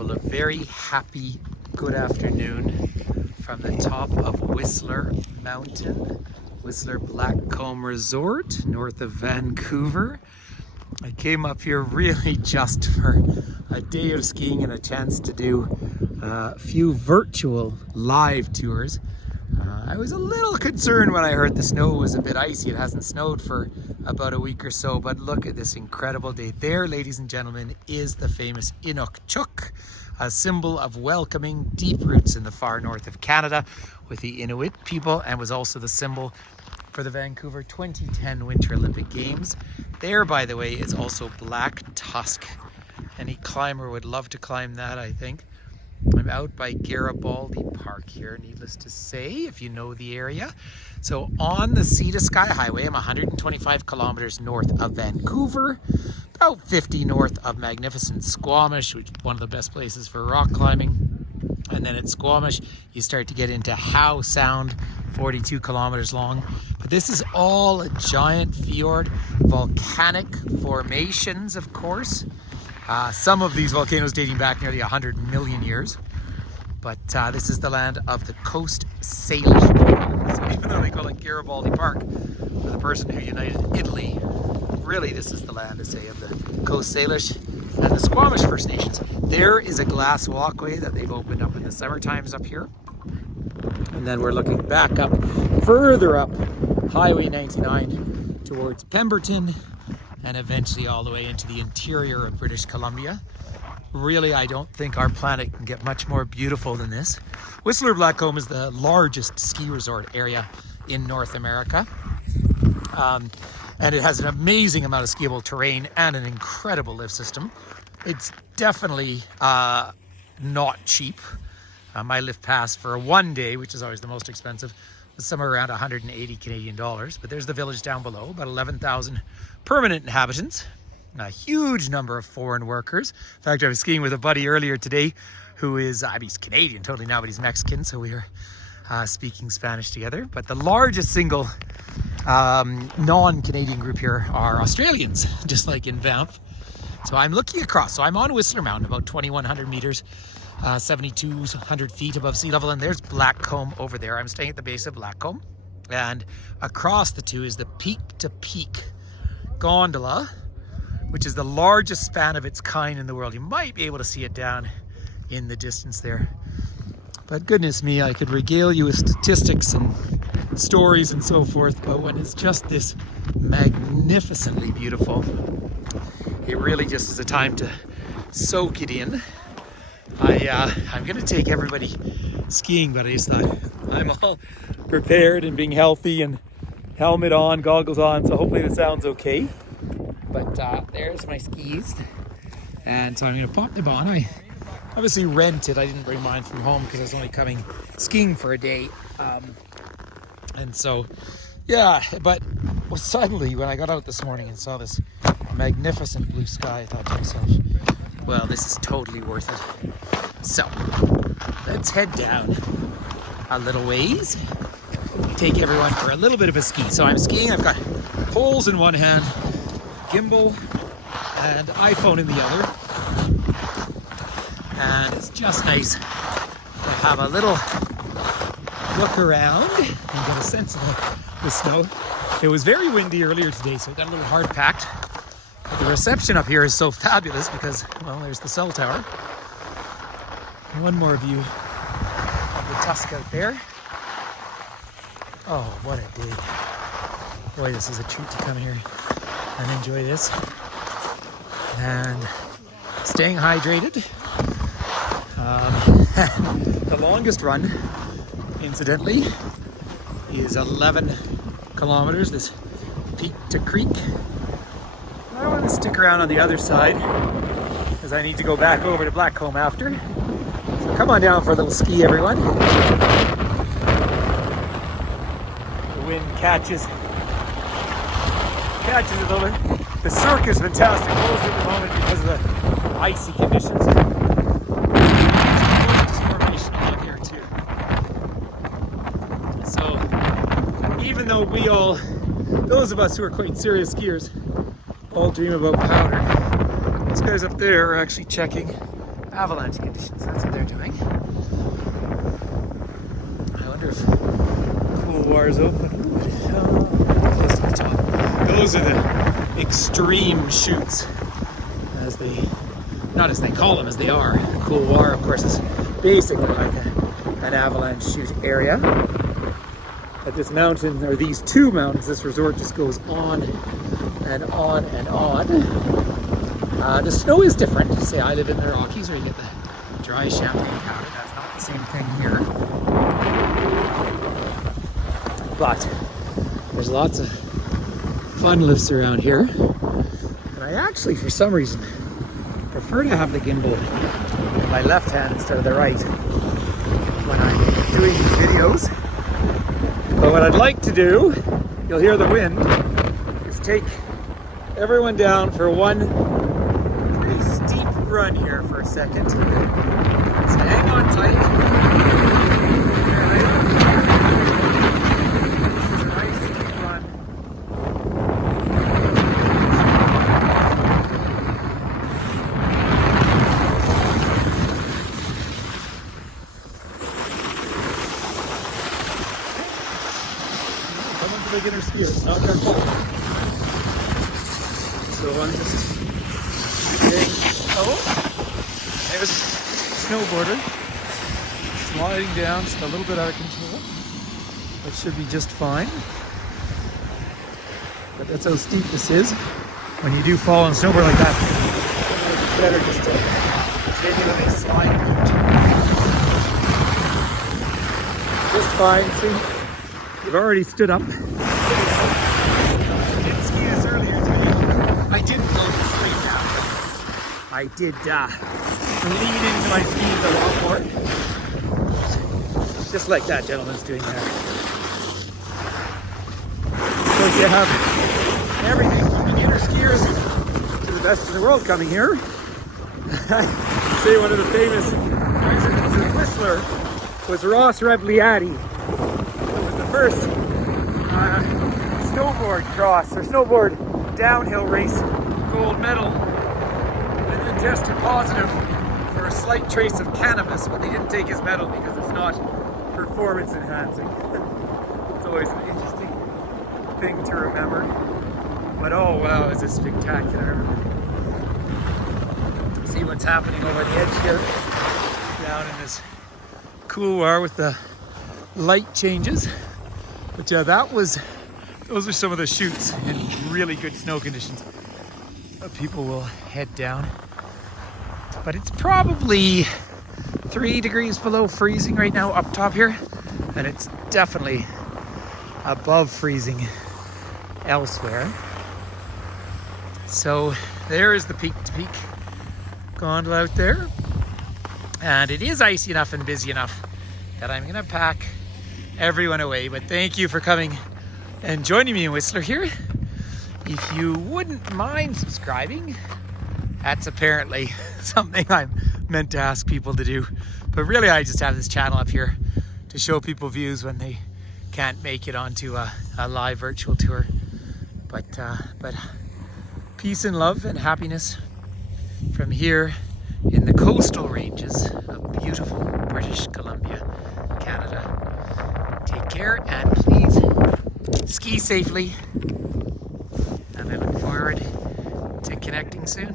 Well, a very happy good afternoon from the top of Whistler Mountain, Whistler Blackcomb Resort, north of Vancouver. I came up here really just for a day of skiing and a chance to do a few virtual live tours. I was a little concerned when I heard the snow was a bit icy. It hasn't snowed for about a week or so, but look at this incredible day. There, ladies and gentlemen, is the famous Inukchuk, a symbol of welcoming deep roots in the far north of Canada with the Inuit people, and was also the symbol for the Vancouver 2010 Winter Olympic Games. There, by the way, is also Black Tusk. Any climber would love to climb that, I think. I'm out by Garibaldi Park here, needless to say, if you know the area. So on the Sea to Sky Highway, I'm 125 kilometers north of Vancouver, about 50 north of magnificent Squamish, which is one of the best places for rock climbing. And then at Squamish, you start to get into Howe Sound, 42 kilometers long. But this is all a giant fjord, volcanic formations, of course. Some of these volcanoes dating back nearly 100 million years. But this is the land of the Coast Salish people. So even though they call it Garibaldi Park for the person who united Italy, really this is the land, to say, of the Coast Salish and the Squamish First Nations. There is a glass walkway that they've opened up in the summer times up here. And then we're looking back up, further up Highway 99 towards Pemberton, and eventually all the way into the interior of British Columbia. Really, I don't think our planet can get much more beautiful than this. Whistler Blackcomb is the largest ski resort area in North America. And it has an amazing amount of skiable terrain and an incredible lift system. It's definitely not cheap. My lift pass for one day, which is always the most expensive, was somewhere around 180 Canadian dollars. But there's the village down below, about 11,000 permanent inhabitants, a huge number of foreign workers. In fact, I was skiing with a buddy earlier today who is, he's Canadian totally now, but he's Mexican, so we were speaking Spanish together. But the largest single non-Canadian group here are Australians, just like in Banff. So I'm looking across. So I'm on Whistler Mountain, about 2,100 meters, 7,200 feet above sea level, and there's Blackcomb over there. I'm staying at the base of Blackcomb, and across the two is the peak-to-peak gondola, which is the largest span of its kind in the world. You might be able to see it down in the distance there. But goodness me, I could regale you with statistics and stories and so forth, but when it's just this magnificently beautiful, it really just is a time to soak it in. I'm gonna take everybody skiing, but I just thought I'm all prepared and being healthy and helmet on, goggles on, so hopefully the sound's okay. But there's my skis, and so I'm gonna pop them on. I obviously rented. I didn't bring mine from home because I was only coming skiing for a day. And so, yeah, but suddenly when I got out this morning and saw this magnificent blue sky, I thought to myself, well, this is totally worth it. So, let's head down a little ways, take everyone for a little bit of a ski. So I'm skiing, I've got poles in one hand, gimbal and iPhone in the other. And it's just nice to have a little look around and get a sense of the snow. It was very windy earlier today, so it got a little hard packed. But the reception up here is so fabulous because, well, there's the cell tower. One more view of the Tusk out there. Oh, what a day. Boy, this is a treat to come here and enjoy this. And staying hydrated. The longest run, incidentally, is 11 kilometers, this peak to creek. I want to stick around on the other side because I need to go back over to Blackcomb after. So come on down for a little ski, everyone. The wind catches it over. The cirque is fantastic, closed at the moment because of the icy conditions. Even though we all, those of us who are quite serious skiers, all dream about powder, those guys up there are actually checking avalanche conditions. That's what they're doing. I wonder if couloir is open. Close to the top. Those are the extreme chutes, as they, not as they call them, as they are. Couloir, of course, is basically like an avalanche chute area. At this mountain, or these two mountains, this resort just goes on and on and on. The snow is different. Say I live in the Rockies where you get the dry champagne powder. That's not the same thing here. But there's lots of fun lifts around here. And I actually, for some reason, prefer to have the gimbal in my left hand instead of the right when I'm doing these videos. But what I'd like to do, you'll hear the wind, is take everyone down for one pretty steep run here for a second. So hang on tight. Nice steep run. Beginner skier, it's not their fault. So I'm just saying, oh, there's a snowboarder sliding down just a little bit out of control. That should be just fine. But that's how steep this is. When you do fall on a snowboard like that, it's better just to take it on a slide route. Just fine, see? You've already stood up. I didn't go straight down. I did lean into my skis a lot more. Just like that gentleman's doing there. So you have everything from beginner skiers to the best in the world coming here. Say one of the famous residents of Whistler was Ross Rebliati. It was the first snowboard cross or snowboard downhill race gold medal, and then tested positive for a slight trace of cannabis, but they didn't take his medal because it's not performance enhancing. It's always an interesting thing to remember. But oh wow, is this spectacular. See what's happening over the edge here, down in this couloir with the light changes. But yeah, those are some of the chutes in really good snow conditions that people will head down. But it's probably 3 degrees below freezing right now up top here, and it's definitely above freezing elsewhere. So there is the peak to peak gondola out there, and it is icy enough and busy enough that I'm gonna pack everyone away. But thank you for coming and joining me in Whistler here. If you wouldn't mind subscribing, that's apparently something I'm meant to ask people to do. But really, I just have this channel up here to show people views when they can't make it onto a live virtual tour. But peace and love and happiness from here in the coastal ranges of beautiful British Columbia, Canada. Take care and please ski safely, and I look forward to connecting soon.